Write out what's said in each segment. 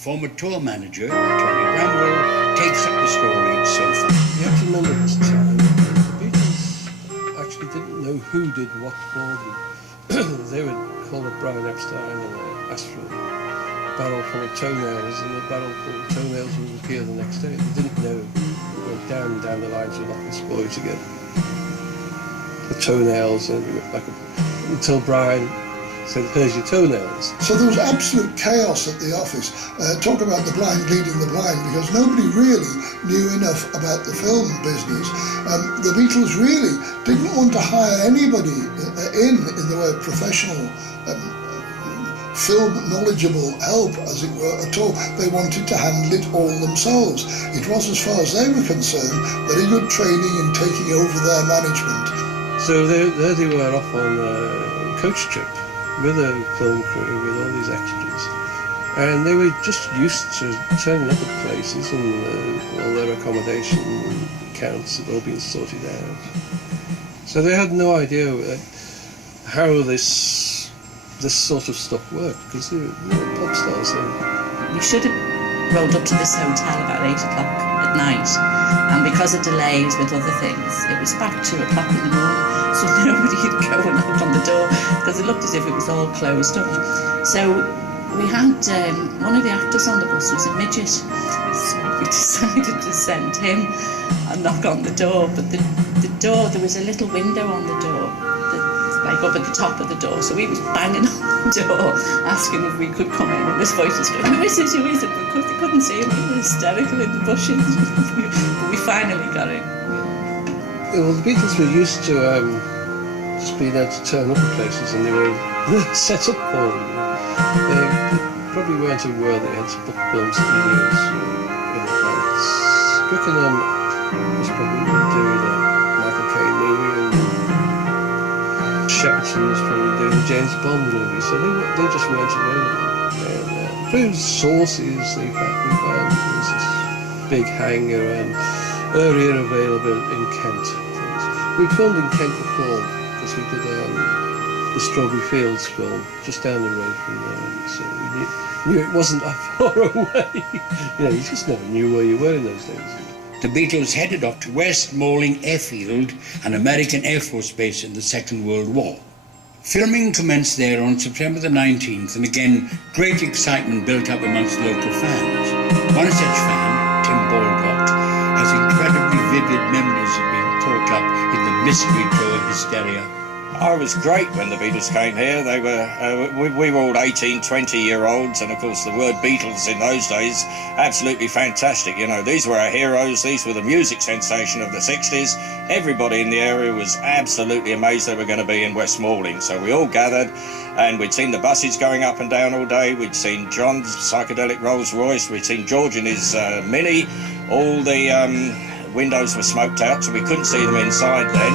Former tour manager Tony Bramwell takes up the story so far. You have to remember at this time, the Beatles actually didn't know who did what for them. They would call up Brian Epstein and ask for a barrel full of toenails, and the barrel full of toenails would appear the next day. They didn't know. It went down the line to Loch Boy to get the toenails, and it went back until Brian said, "Here's your toenails." So there was absolute chaos at the office. Talk about the blind leading the blind, because nobody really knew enough about the film business. The Beatles really didn't want to hire anybody in the way of professional film knowledgeable help, as it were, at all. They wanted to handle it all themselves. It was, as far as they were concerned, very good training in taking over their management. So there they were off on a coach trip with a film crew, with all these extras, and they were just used to turning up at places, and all their accommodation accounts had all been sorted out. So they had no idea how this sort of stuff worked, because they were pop stars then. We should have rolled up to this hotel about 8 o'clock at night, and because of delays with other things, it was about 2 o'clock in the morning, so nobody would go and knock on the door, because it looked as if it was all closed up. So we had one of the actors on the bus was a midget, so we decided to send him and knock on the door, but the door, there was a little window on the door, like up at the top of the door, so he was banging on the door asking if we could come in, and this voice was going, "Who is it, who is it?" Because they couldn't see him, he was hysterical in the bushes. But we finally got in. Well, the Beatles were used to just being able to turn up at places, and they were set up for them. They probably weren't aware they had to book film studios in advance. Twickenham was probably doing a Michael Caine movie, and Shepperton was probably doing a James Bond movie, so they just weren't available. And through sources, we found there was this big hangar and area available in Kent. We filmed in Kent before, because we did the Strawberry Fields film just down the road from there, so we knew it wasn't that far away. You just never knew where you were in those days. The Beatles headed off to West Malling Airfield, an American Air Force base in the Second World War. Filming commenced there on September the 19th, and again, great excitement built up amongst local fans. One such fan, Tim Baldock, has incredibly vivid memories of being caught up in the mystery tour hysteria. Oh, it was great when the Beatles came here. They were, we were all 18, 20-year-olds, and of course the word Beatles in those days, absolutely fantastic. You know, these were our heroes. These were the music sensation of the 60s. Everybody in the area was absolutely amazed they were going to be in West Malling. So we all gathered, and we'd seen the buses going up and down all day. We'd seen John's psychedelic Rolls Royce. We'd seen George in his Mini. All the windows were smoked out, so we couldn't see them inside then.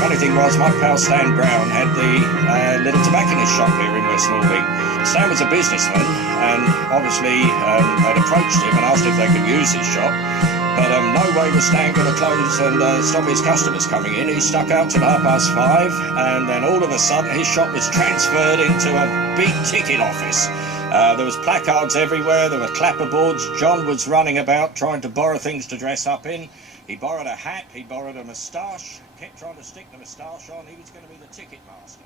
Funny thing was, my pal Stan Brown had the little tobacconist shop here in West Malling. Stan was a businessman, and obviously they'd approached him and asked if they could use his shop, but no way was Stan going to close and stop his customers coming in. He stuck out till 5:30, and then all of a sudden his shop was transferred into a big ticket office. There was placards everywhere, there were clapperboards. John was running about trying to borrow things to dress up in. He borrowed a hat, he borrowed a moustache, kept trying to stick the moustache on. He was going to be the ticket master.